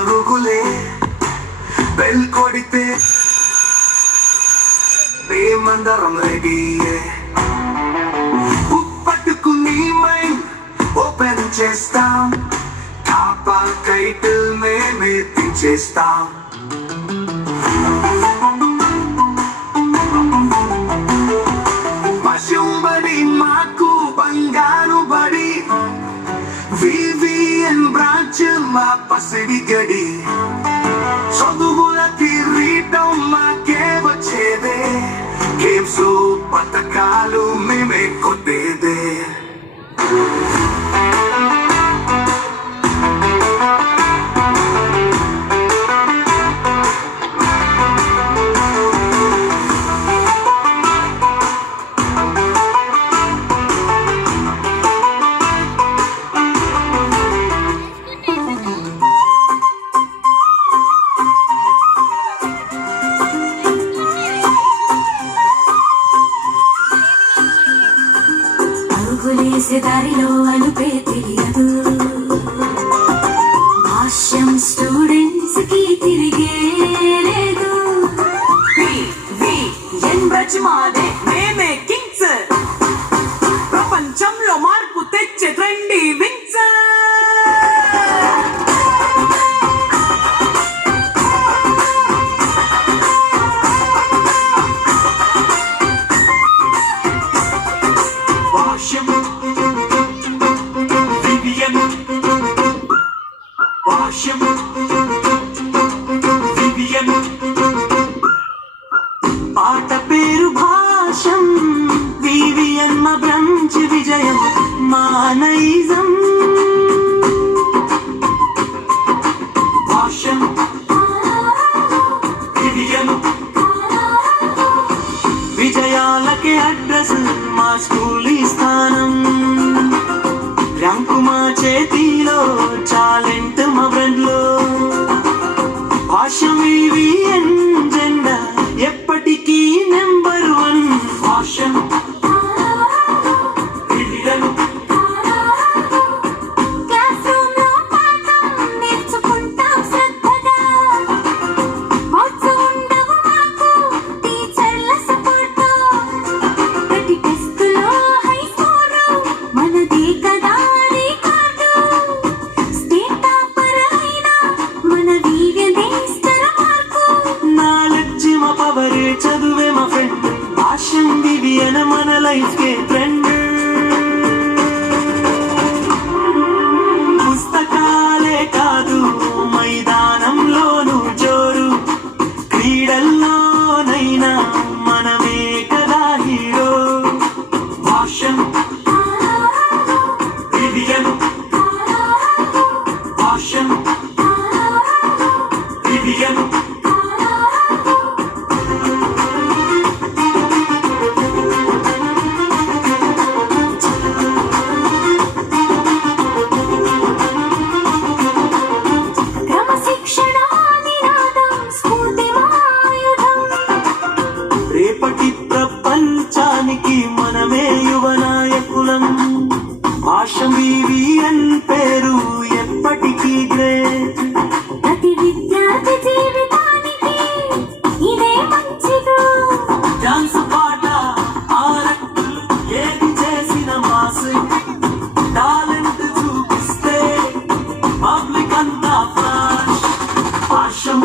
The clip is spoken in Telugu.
పరుగులే బెల్ కొడితే మేమందరం రెడీయే పట్టుకుని మైండ్ ఓపెన్ చేస్తాం టాపా టైటిల్ మేమే తెచ్చేస్తాం పశుంబడి మాకు బంగారు బడి వివిఎన్ బ్రాంచ్ మా పసిడి గడి చదువుల కిరీటం మాకే వచ్చేదే గేమ్స్ పథకాలు మేమే కొట్టేదే దారిలో అలుపే తెలియదు భాష్యం స్టూడెంట్స్ కి తిరిగే లేదు మాదే మేమే కింగ్స్ ప్రపంచంలో మార్పు తెచ్చే ట్రెండీ వింగ్స్ పాట పేరు భాష్యం వివిఎన్ మా బ్రాంచ్ విజయం మా నైజం భాష్యం వివిఎన్ విజయాలకే అడ్రస్ మా స్కూల్ స్థానం ర్యాంకు మా చేతిలో టాలెంట్ మా బ్రెండ్లో భాష్యం వివిఎన్ జెండా ఎప్పటికీ నెంబర్ 1 భాష్యం చదువే మా ఫ్రెండ్ భాష్యం వివిఎన్ మన లైఫ్ కే ట్రెండ్ పుస్తకాలే కాదు మైదానంలోనూ జోరు క్రీడల్లోనైనా మనమే కదా హీరో భాష్యం వివిఎన్ భాష్యం వివిఎన్ రేపటి ప్రపంచానికి మనమే యువ నాయకులం భాష్యం వివిఎన్ పేరు ఎప్పటికీ గ్రేట్ ప్రతి విద్యార్థి జీవితానికి ఇదే మంచిది డాన్స్ పాట ఆరక్కులు ఏది చేసిన మాస్ టాలెంట్ చూపిస్తే పబ్లిక్ అంతా ఫ్లాష్ భాష్యం